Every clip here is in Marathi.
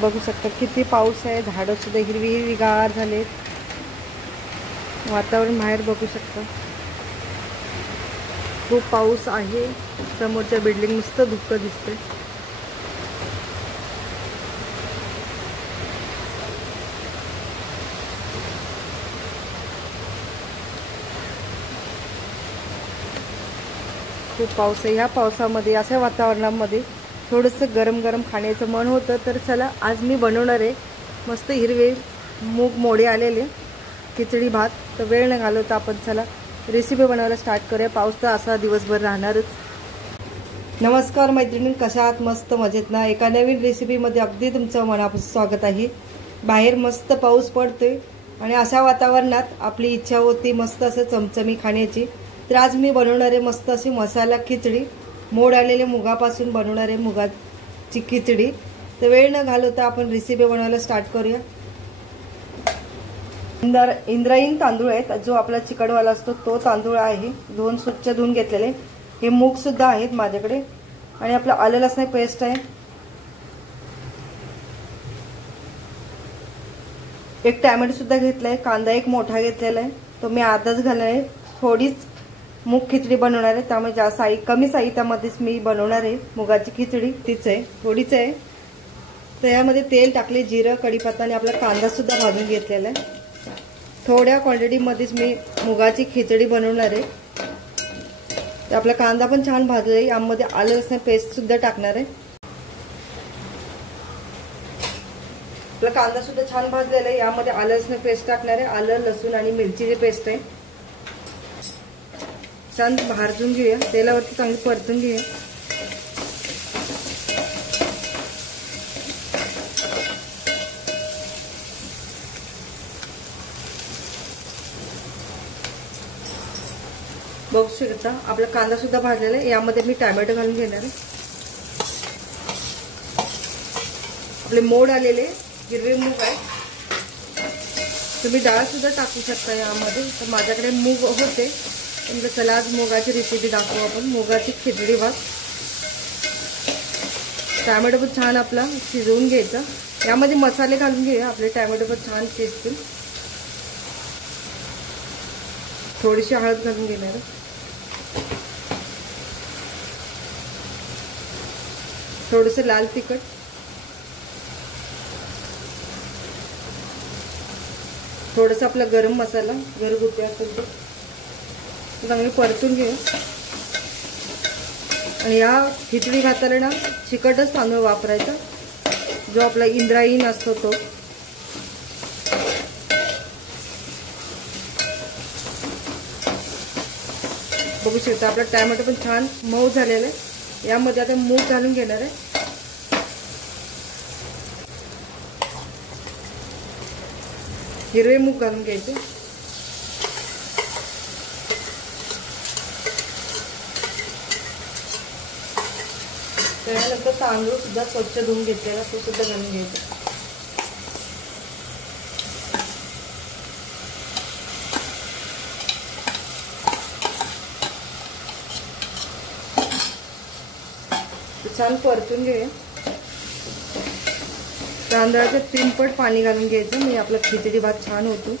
बघू शकता किती पाऊस आहे, झाडं सुद्धा हिरवीगार झालेत. वातावरण बाहेर बघू शकता खूप पाऊस आहे. समोरच्या बिल्डिंग नुसतं धुक्क दिसते. खूप पाऊस आहे. ह्या पावसामध्ये अशा वातावरणामध्ये थोडंसं गरम गरम खाण्याचं मन होतं. तर चला आज मी बनवणार आहे मस्त हिरवे मूग मोडे आलेले खिचडी भात. तर वेळ न घालवता आपण चला रेसिपी बनवायला स्टार्ट करूया. पाऊस तर असा दिवसभर राहणारच. नमस्कार मैत्रिणी, कशा आहात? मस्त मजेत ना? एका नवीन रेसिपीमध्ये अगदी तुमचं मनापासून स्वागत आहे. बाहेर मस्त पाऊस पडतोय आणि अशा वातावरणात आपली इच्छा होती मस्त असं चमचमी खाण्याची. तर आज मी बनवणार आहे मस्त अशी मसाला खिचडी. मोड आलेले मुगापासून बनवणार आहे मुगाची खिचडी. तर वेळ न घालवता आपण रेसिपी बनवायला स्टार्ट करूया. इंद्रायणी तांदूळ आहेत, जो आपला चिकटवाला असतो तो तांदूळ आहे. स्वच्छ धुवून घेतलेले. हे मूग सुद्धा आहेत माझ्याकडे. आणि आपलं आलं लसण पेस्ट आहे. एक टॅमॅटो सुद्धा घेतलाय. कांदा एक मोठा घेतलेला आहे, तो मी आताच घालणार आहे. थोडीच मूग खिचडी बनवणार आहे, त्यामुळे जास्त कमी साहित्यामध्येच मी बनवणार आहे मुगाची खिचडी. तीच आहे, थोडीच आहे. तर यामध्ये तेल टाकले, जिरं, कढीपत्ता आणि आपला कांदा सुद्धा भाजून घेतलेला आहे. थोड्या क्वांटिटीमध्येच मी मुगाची खिचडी बनवणार आहे. तर आपला कांदा पण छान भाजला आहे. यामध्ये आलं लसण पेस्ट सुद्धा टाकणार आहे. आपला कांदा सुद्धा छान भाजलेला आहे. यामध्ये आलं लसण पेस्ट टाकणार आहे. आलं, लसूण आणि मिरचीची पेस्ट आहे. छान भाजून घेऊया, तेलावरती चांगली परतून घेऊया. बघू शकता आपला कांदा सुद्धा भाजलेला आहे. यामध्ये मी टॅमॅटो घालून घेणार आहे. आपले मोड आलेले हिरवे मूग आहे. तुम्ही डाळ सुद्धा टाकू शकता यामध्ये. तर माझ्याकडे मूग होते, म्हणजे चला आज मुगाची रेसिपी दाखवू आपण. मुगाची खिचडी भात. टॅमॅटो पण छान आपला शिजवून घ्यायचा. यामध्ये मसाले घालून घेऊया. आपले टॅमॅटो पण छान शिजतील. थोडीशी हळद घालून घेणार आहे. थोडंसं लाल तिखट, थोडंसं आपला गरम मसाला घरगुती असेल तो चांगली परतून घेऊ. आणि या खिचडी भाताला ना चिकटच तांदूळ वापरायचा, जो आपला इंद्रायणी असतो तो. बघू शकता आपला टॅमॅटो पण छान मऊ झालेला आहे. यामध्ये आता मूग घालून घेणार आहे. हिरवे मूग घालून घ्यायचे. त्यानंतर तांदूळ सुद्धा स्वच्छ धुवून घेतलेला तो सुद्धा घालून घ्यायचा. छान परतून घेऊया. तांदळाचं 3 पट पाणी घालून घ्यायचं, म्हणजे आपला खिचडी भात छान होतो.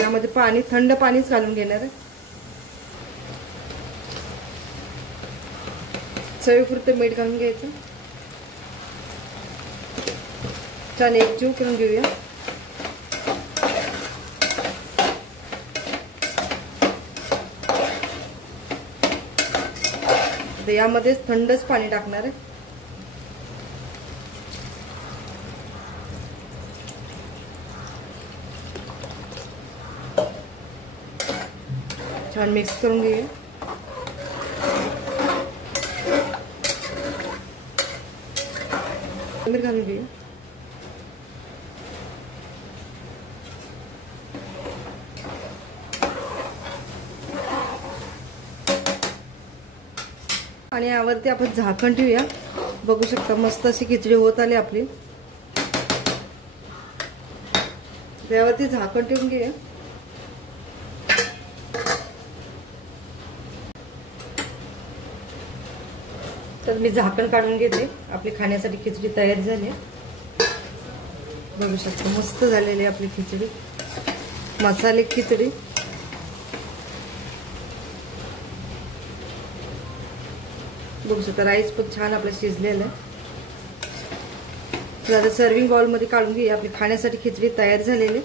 यामध्ये पाणी, थंड पाणीच घालून घेणार आहे. चवीपुरतं मीठ घालून घ्यायचं. छान एकजीव करून घेऊया. यामध्ये थंडच पाणी टाकणार आहे. छान मिक्स करून घेऊया. मीठ घालून घेऊया. आणि यावरती आपण झाकण ठेवूया. बघू शकता मस्त अशी खिचडी होत आली आपली. यावरती झाकण ठेवून घेऊया. तर मी झाकण काढून घेते. आपली खाण्यासाठी खिचडी तयार झाली. बघू शकता मस्त झालेली आपली खिचडी, मसाले खिचडी. बघू शकता राईस पण छान आपलं शिजलेलं आहे. तर आता सर्विंग बाउल मध्ये काढून घेऊया. आपली खाण्यासाठी खिचडी तयार झालेली.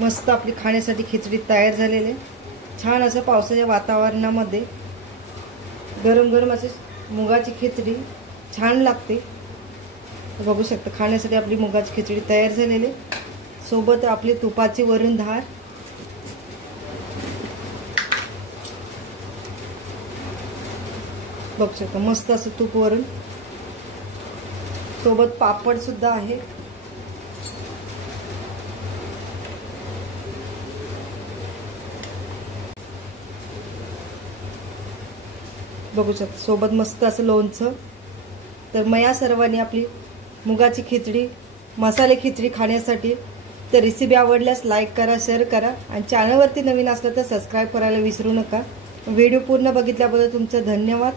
मस्त आपली खाण्यासाठी खिचडी तयार झालेली. छान असं पावसाच्या वातावरणामध्ये गरम गरम असे मुगाची खिचडी छान लागते. बघू शकता खाण्यासाठी आपली मुगाची खिचडी तयार झालेली. सोबत आपली तुपाची वरून धार. बघू शकता मस्त असं तूप वरून, सोबत पापड सुद्धा आहे. बघू शकता सोबत मस्त असं लोणचं. तर मया सर्वांनी आपली मुगाची खिचडी, मसाले खिचडी खाण्यासाठी. तर रेसिपी आवडल्यास लाईक करा, शेअर करा आणि चॅनलवरती नवीन असलं तर सबस्क्राईब करायला विसरू नका. व्हिडिओ पूर्ण बघितल्याबद्दल तुमचं धन्यवाद.